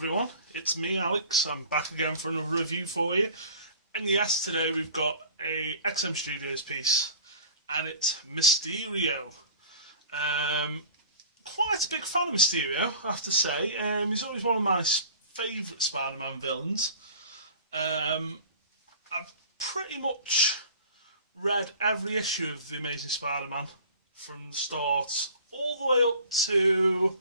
everyone, it's me Alex. I'm back again for another review for you. And yes, today we've got a xmstudios piece, and it's Mysterio. Quite a big fan of Mysterio, I have to say. He's always one of my favourite Spider-Man villains. I've pretty much read every issue of The Amazing Spider-Man from the start all the way up to...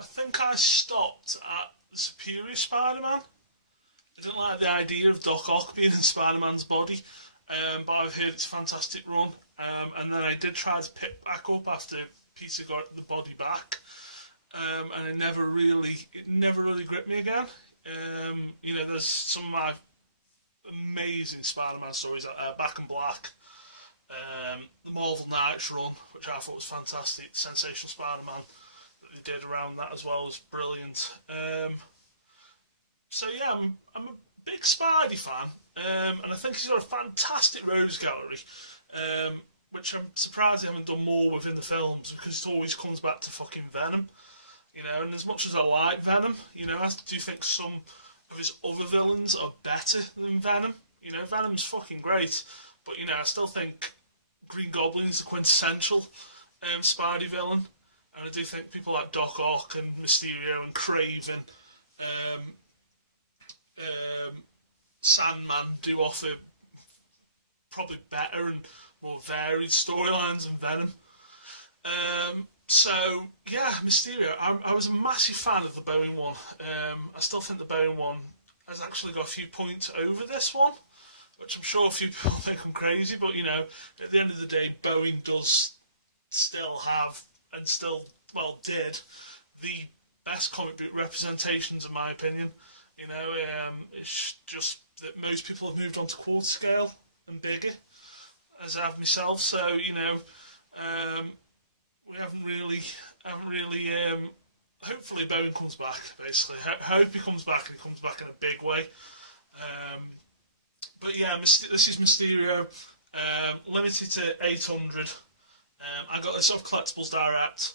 I think I stopped at the Superior Spider-Man. I didn't like the idea of Doc Ock being in Spider-Man's body, but I've heard it's a fantastic run. And then I did try to pick back up after Peter got the body back, and it never really gripped me again. There's some of my amazing Spider-Man stories out there. Back in Black, the Marvel Knights run, which I thought was fantastic. Sensational Spider-Man that they did around that as well was brilliant. So yeah, I'm a big Spidey fan, and I think he's got a fantastic Rose Gallery, which I'm surprised they haven't done more within the films, because it always comes back to fucking Venom. And as much as I like Venom, I do think some of his other villains are better than Venom. Venom's fucking great, but I still think Green Goblin is a quintessential Spidey villain, and I do think people like Doc Ock and Mysterio and Craven, Sandman do offer probably better and more varied storylines than Venom. So yeah, Mysterio. I was a massive fan of the Boeing one. I still think the Boeing one has actually got a few points over this one, which I'm sure a few people think I'm crazy, but at the end of the day, Boeing does still have, and still, did, the best comic book representations, in my opinion. It's just that most people have moved on to quarter scale and bigger, as I have myself, so, we haven't really, hopefully Boeing comes back, basically. I hope he comes back, and he comes back in a big way. But yeah, this is Mysterio, limited to 800. I got this off Collectibles Direct.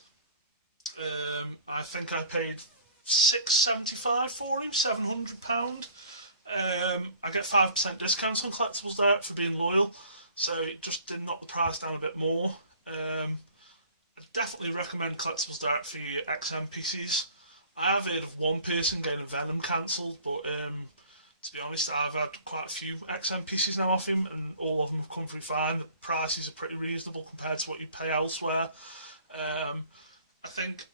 I think I paid $6.75 for him, £700. I get 5% discounts on Collectibles Direct for being loyal, so it just did knock the price down a bit more. I definitely recommend Collectibles Direct for your XM PCs. I have heard of one person getting Venom cancelled, but to be honest, I've had quite a few XM PCs now off him, and all of them have come through fine. The prices are pretty reasonable compared to what you pay elsewhere. I think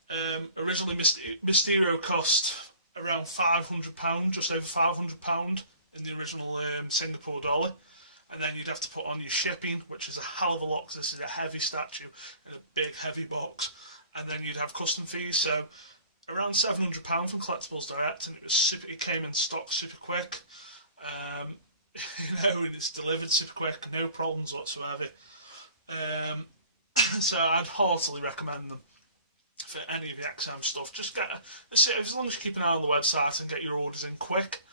originally Mysterio cost around £500, just over £500 in the original Singapore dollar. And then you'd have to put on your shipping, which is a hell of a lot, because this is a heavy statue in a big, heavy box. And then you'd have custom fees, so around £700 from Collectibles Direct, and it came in stock super quick. And it's delivered super quick, no problems whatsoever. So I'd heartily recommend them for any of the XM stuff. Just as long as you keep an eye on the website and get your orders in quick,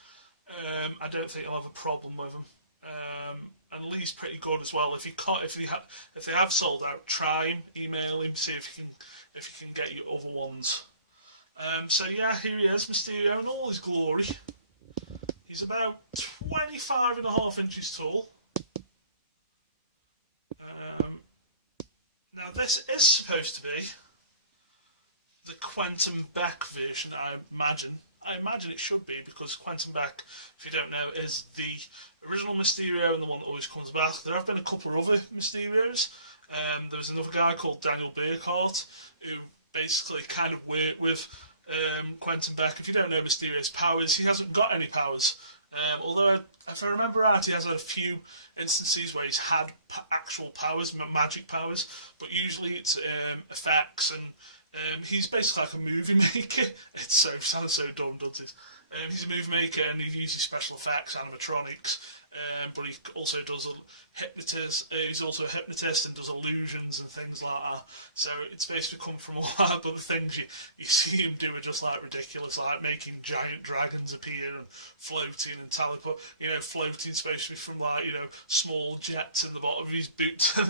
I don't think you'll have a problem with them. And Lee's pretty good as well. If they have sold out, try him, email him, see if he can get you other ones. So yeah, here he is, Mysterio in all his glory. He's about 25.5 inches tall. Now this is supposed to be the Quentin Beck version, I imagine. I imagine it should be, because Quentin Beck, if you don't know, is the original Mysterio and the one that always comes back. There have been a couple of other Mysterios. There was another guy called Daniel Burkhart, who basically kind of worked with Quentin Beck. If you don't know Mysterio's powers, he hasn't got any powers. Although, if I remember right, he has had a few instances where he's had actual powers, magic powers, but usually it's effects, and he's basically like a movie maker. It sounds so dumb, doesn't it? He's a movie maker and he uses special effects, animatronics, but he also does he's also a hypnotist and does illusions and things like that. So it's basically come from all that, but the things you see him do are just like ridiculous, like making giant dragons appear and floating and teleport. Floating supposed to be from small jets in the bottom of his boots and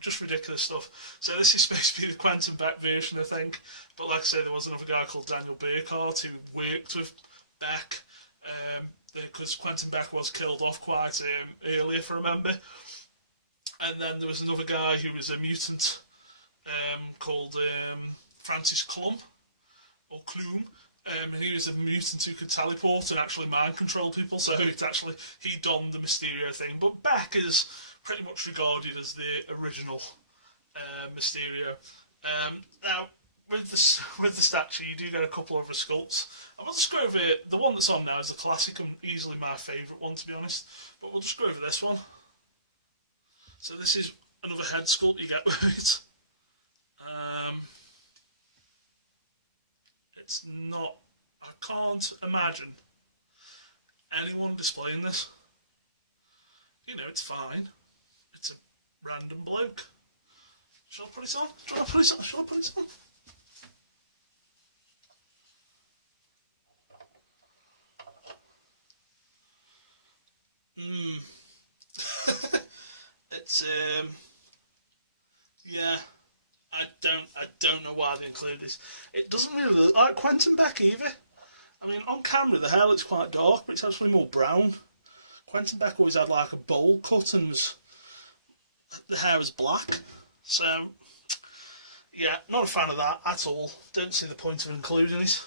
just ridiculous stuff. So this is supposed to be the Quentin Beck version, I think. But like I say, there was another guy called Daniel Burkhardt who worked with Beck. Because Quentin Beck was killed off quite early, if I remember. And then there was another guy who was a mutant called Francis Clum, or Clume. And he was a mutant who could teleport and actually mind control people, so he donned the Mysterio thing. But Beck is pretty much regarded as the original Mysterio. Now, with the statue, you do get a couple of other sculpts. And we'll just go over the one that's on now is the classic and easily my favourite one, to be honest. But we'll just go over this one. So this is another head sculpt you get with it. It's not... I can't imagine anyone displaying this. It's fine. It's a random bloke. Shall I put it on? Shall I put it on? Shall I put it on? It's yeah. I don't know why they include this. It doesn't really look like Quentin Beck either. I mean, on camera the hair looks quite dark, but it's actually more brown. Quentin Beck always had like a bowl cut and the hair was black. So yeah, not a fan of that at all. Don't see the point of including it.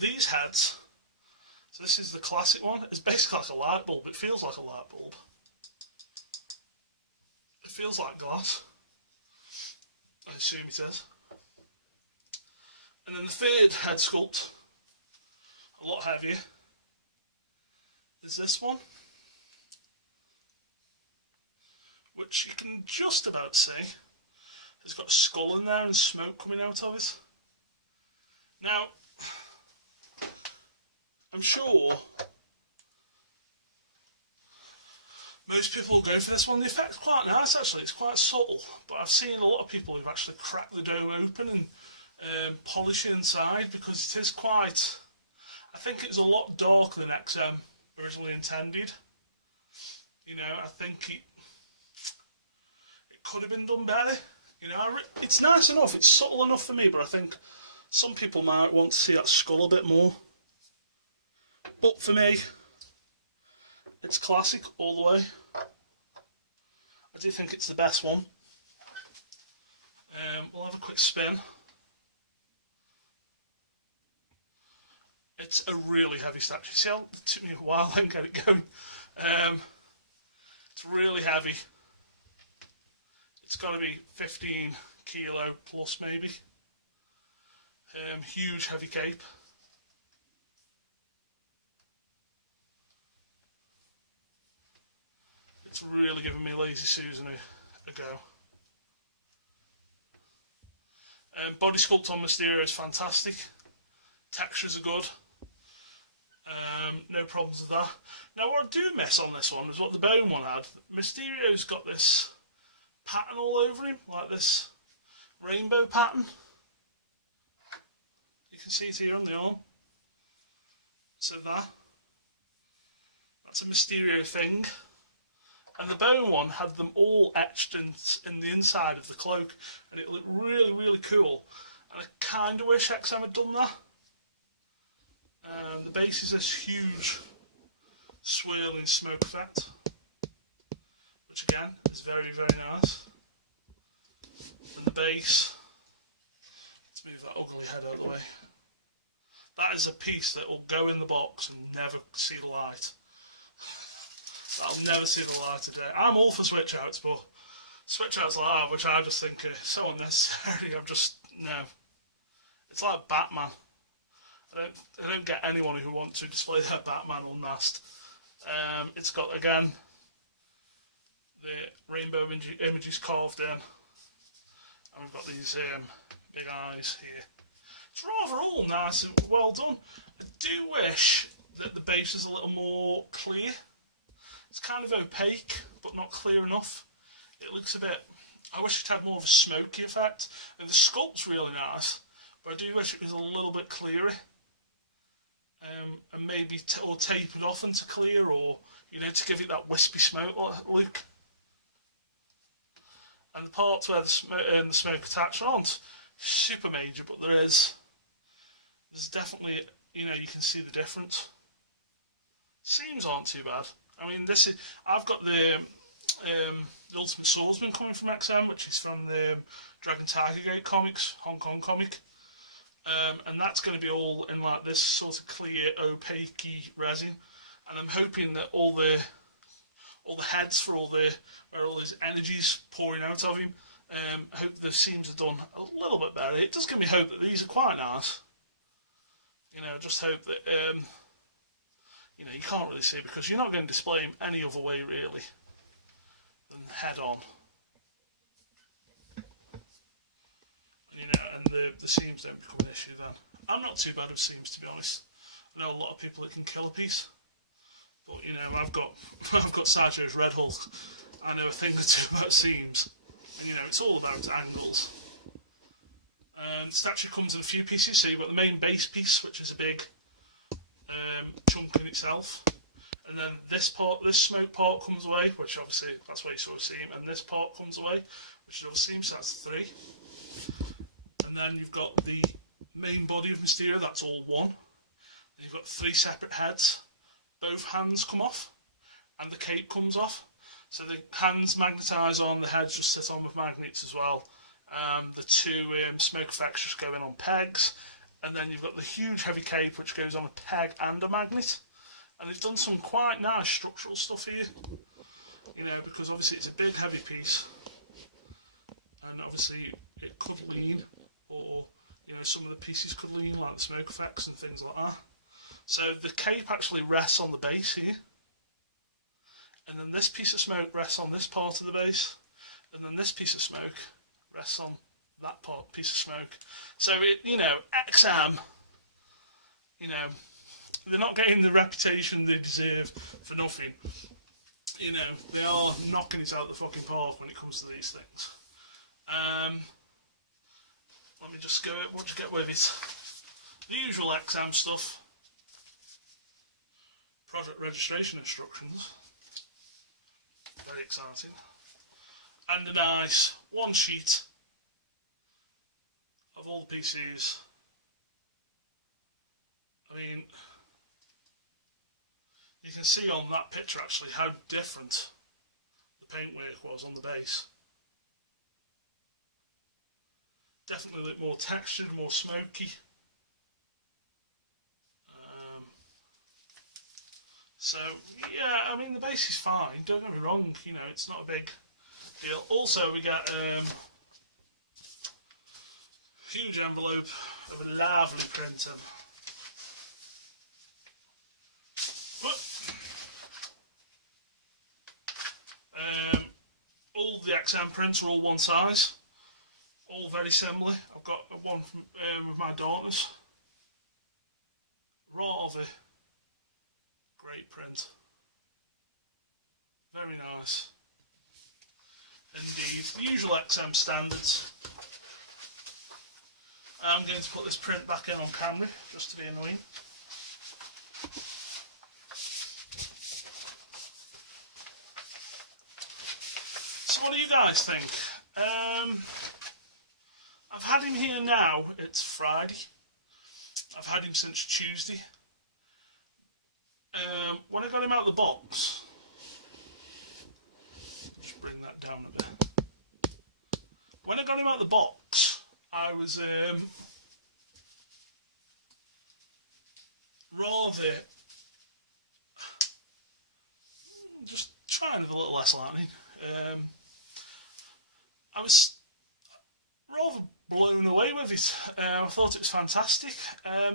These heads. So this is the classic one. It's basically like a light bulb. It feels like a light bulb. It feels like glass. I assume it is. And then the third head sculpt, a lot heavier, is this one, which you can just about see. It's got a skull in there and smoke coming out of it. Now, I'm sure most people will go for this one. The effect's quite nice actually, it's quite subtle, but I've seen a lot of people who've actually cracked the dome open and polish it inside, because it is quite, I think it's a lot darker than XM originally intended. I think it could have been done better. It's nice enough, it's subtle enough for me, but I think some people might want to see that skull a bit more. But for me, it's classic all the way. I do think it's the best one. We'll have a quick spin. It's a really heavy statue. See how it took me a while to get it going. It's really heavy. It's got to be 15 kilo plus maybe. Huge heavy cape. It's really giving me Lazy Susan a go. Body sculpt on Mysterio is fantastic. Textures are good. No problems with that. Now what I do miss on this one is what the bone one had. Mysterio's got this pattern all over him, like this rainbow pattern. You can see it here on the arm. So that's a Mysterio thing. And the bone one had them all etched in the inside of the cloak, and it looked really, really cool. And I kind of wish XM had done that. The base is this huge swirling smoke effect, which again is very, very nice. And the base, let's move that ugly head out of the way. That is a piece that will go in the box and never see the light. That'll never see the light of day. I'm all for switch outs, but switch outs like that, which I just think are so unnecessary, no. It's like Batman. I don't get anyone who wants to display their Batman unmasked. It's got, again, the rainbow images carved in. And we've got these big eyes here. It's rather all nice and well done. do wish that the base is a little more clear. It's kind of opaque, but not clear enough. It looks a bit... I wish it had more of a smoky effect. And the sculpt's really nice, but I do wish it was a little bit clearer. And maybe or tapered off into clear, or, you know, to give it that wispy smoke look. And the parts where the smoke attached aren't super major, but there's definitely, you know, you can see the difference. Seams aren't too bad. I mean, I've got the Ultimate Swordsman coming from XM, which is from the Dragon Tiger Gate comics, Hong Kong comic. And that's going to be all in like this sort of clear, opaque resin. And I'm hoping that all the heads for where all his energy's pouring out of him, I hope the seams are done a little bit better. It does give me hope that these are quite nice. You know, just hope that, you know, you can't really see because you're not going to display him any other way really than head on. You know, and the seams don't become an issue then. I'm not too bad with seams, to be honest. I know a lot of people that can kill a piece, but you know, I've got Sideshow's Red Hulk. I know a thing or two about seams, and you know, it's all about angles. The statue comes in a few pieces, so you've got the main base piece, which is a big chunk in itself, and then this smoke part comes away, which obviously that's where you sort of see him, and this part comes away, which is another seam, so that's 3. And then you've got the main body of Mysterio, that's all 1. Then you've got 3 separate heads. Both hands come off, and the cape comes off. So the hands magnetise on, the heads just sit on with magnets as well. The 2 smoke effects just go in on pegs, and then you've got the huge heavy cape which goes on a peg and a magnet. And they've done some quite nice structural stuff here, you know, because obviously it's a big heavy piece, and obviously it could lean, or you know, some of the pieces could lean, like the smoke effects and things like that. So the cape actually rests on the base here, and then this piece of smoke rests on this part of the base, and then this piece of smoke rests on that piece of smoke. So it, you know, XM, you know, they're not getting the reputation they deserve for nothing. You know, they are knocking it out the fucking park when it comes to these things. Let me just we'll just get with it. The usual XM stuff. Project registration instructions. Very exciting. And a nice 1 sheet of all the PCs. I mean, you can see on that picture actually how different the paintwork was on the base. Definitely looked more textured, more smoky. So yeah, I mean the base is fine. Don't get me wrong. You know, it's not a big deal. Also, we get huge envelope of a lovely printer. All the XM prints are all one size, all very similar. I've got one from, with my daughters. Rather great print. Very nice. Indeed. The usual XM standards. I'm going to put this print back in on camera, just to be annoying. So what do you guys think? I've had him here now, it's Friday. I've had him since Tuesday. When I got him out of the box, just bring that down a bit. When I got him out of the box, I was rather just trying with a little less lightning. I was rather blown away with it. I thought it was fantastic,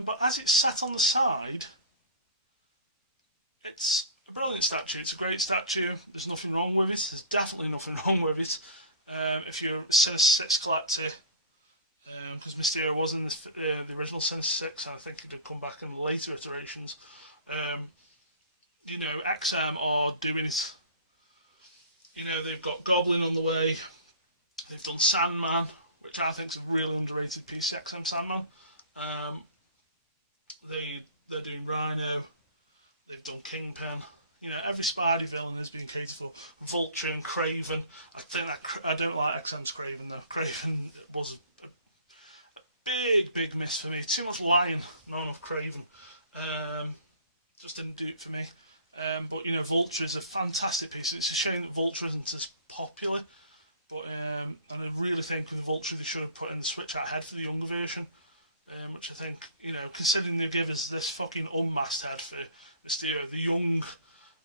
but as it's sat on the side, it's a brilliant statue. It's a great statue. There's nothing wrong with it. There's definitely nothing wrong with it. If you're a 6 collector, because Mysterio was in the original Sinister Six, and I think it did come back in later iterations. You know, XM are doing it. You know, they've got Goblin on the way. They've done Sandman, which I think is a really underrated piece, XM Sandman. They're doing Rhino. They've done Kingpin. You know, every Spidey villain has been catered for. Vulture and Craven. I don't like XM's Craven though. Craven was a big miss for me. Too much Lion, not enough Craven. Just didn't do it for me. But you know, Vulture is a fantastic piece. It's a shame that Vulture isn't as popular. But and I really think with Vulture they should have put in the switch out head for the younger version. Which I think, you know, considering they give us this fucking unmasked head for Mysterio, the young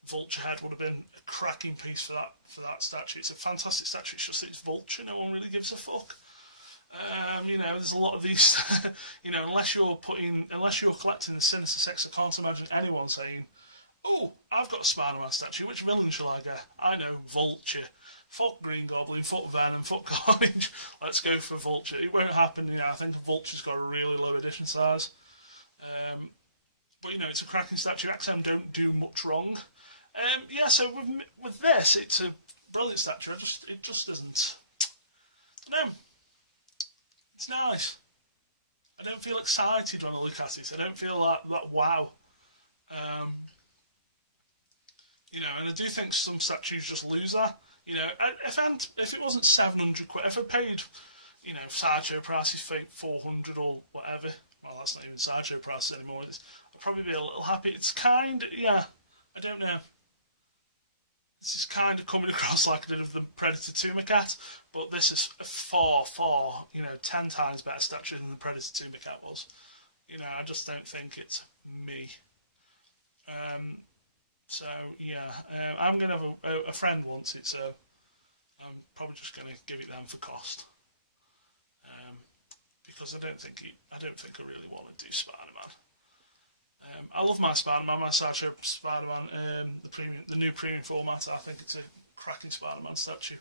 Vulture head would have been a cracking piece for that statue. It's a fantastic statue. It's just that it's Vulture. No one really gives a fuck. You know, there's a lot of these. You know, unless you're collecting the Sinister Six, I can't imagine anyone saying, "Oh, I've got a Spider-Man statue. Which villain shall I get? I know, Vulture. Fuck Green Goblin. Fuck Venom. Fuck Carnage. Let's go for Vulture." It won't happen. You know, I think Vulture's got a really low edition size. But you know, it's a cracking statue. XM don't do much wrong. Yeah, so with this, it's a brilliant statue. It just isn't. No, it's nice. I don't feel excited when I look at it. I don't feel like that. Wow. You know, and I do think some statues just lose that. You know, if it wasn't 700 quid, if I paid, you know, sideshow prices for 400 or whatever, well, that's not even sideshow prices anymore. I'd probably be a little happy. It's yeah, I don't know. This is kind of coming across like I did with the Predator Tumacat, but this is a far, you know, 10 times better statue than the Predator Tumacat was. You know, I just don't think it's me. So yeah, I'm gonna have a friend wants it, so I'm probably just gonna give it them for cost. Because I don't think I really want to do Spider-Man. I love my Spider-Man, my Sideshow Spider-Man, the new premium format. I think it's a cracking Spider-Man statue.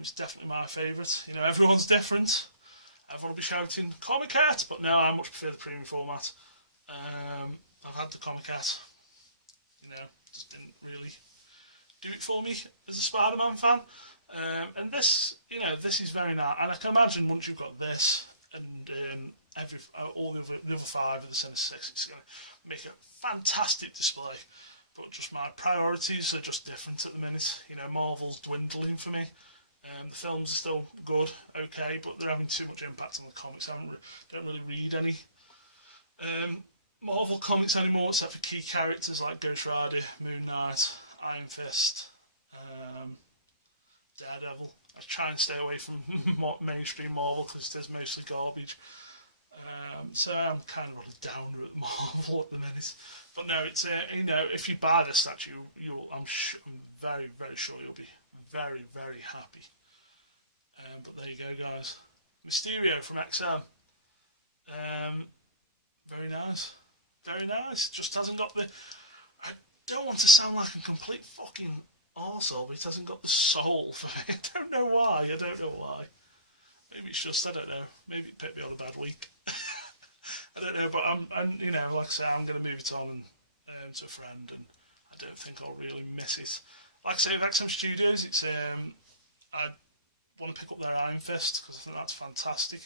It's definitely my favourite. You know, everyone's different. Everyone will be shouting Comic Cat, but no, I much prefer the premium format. I've had the Comic Cat. You know, just didn't really do it for me as a Spider-Man fan. And this, you know, this is very nice. And I can imagine once you've got this and all the other 5 of the Sinister Six, it's going to make a fantastic display. But just my priorities are just different at the minute. You know, Marvel's dwindling for me. The films are still good, okay, but they're having too much impact on the comics. I don't really read any Marvel comics anymore, except for key characters like Ghost Rider, Moon Knight, Iron Fist, Daredevil. I try and stay away from mainstream Marvel because it is mostly garbage. So I'm kind of on a downer at Marvel at the minute. But no, it's you know, if you buy this statue, I'm very, very sure you'll be very, very happy. But there you go, guys. Mysterio from XM. Very nice. Very nice. Just hasn't got the... I don't want to sound like a complete fucking arsehole, but it hasn't got the soul for me. I don't know why. Maybe it's just, I don't know. Maybe it picked me on a bad week. I don't know, but I'm you know, like I say, I'm going to move it on to a friend, and I don't think I'll really miss it. Like I say, with xmstudios, it's I want to pick up their Iron Fist because I think that's fantastic.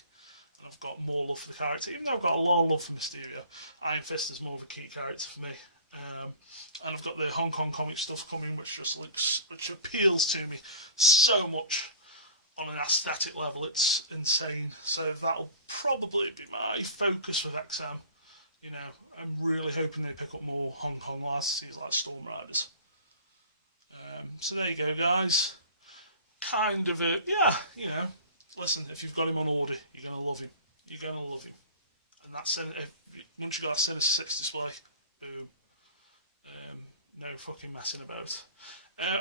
And I've got more love for the character, even though I've got a lot of love for Mysterio. Iron Fist is more of a key character for me. And I've got the Hong Kong comic stuff coming, which appeals to me so much on an aesthetic level. It's insane. So that'll probably be my focus with XM. You know, I'm really hoping they pick up more Hong Kong licenses like Storm Riders. So there you go, guys. Kind of a, yeah, you know, listen, if you've got him on order, you're going to love him. You're going to love him. And that's it. Once you got a Sinister 6 display, boom. No fucking messing about.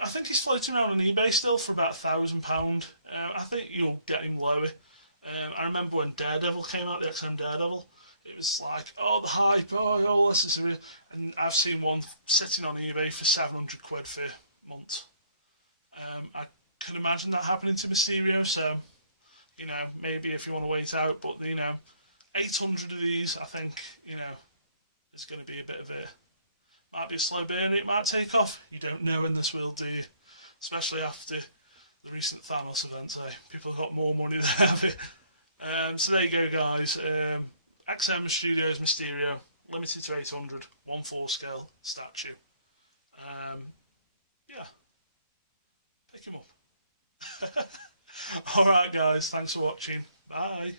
I think he's floating around on eBay still for about £1,000. I think you'll get him lower. I remember when Daredevil came out, the XM Daredevil, it was like, oh, the hype, oh, this is real. And I've seen one sitting on eBay for 700 quid for a month. I can imagine that happening to Mysterio, so you know, maybe if you want to wait out, but, you know, 800 of these, I think, you know, is going to be a bit of a, might be a slow burn, it might take off. You don't know in this world, do you? Especially after the recent Thanos event, people have got more money than ever. So there you go, guys. xmstudios Mysterio, limited to 800, 1/4 scale statue. Yeah, pick him up. Alright, guys, thanks for watching. Bye.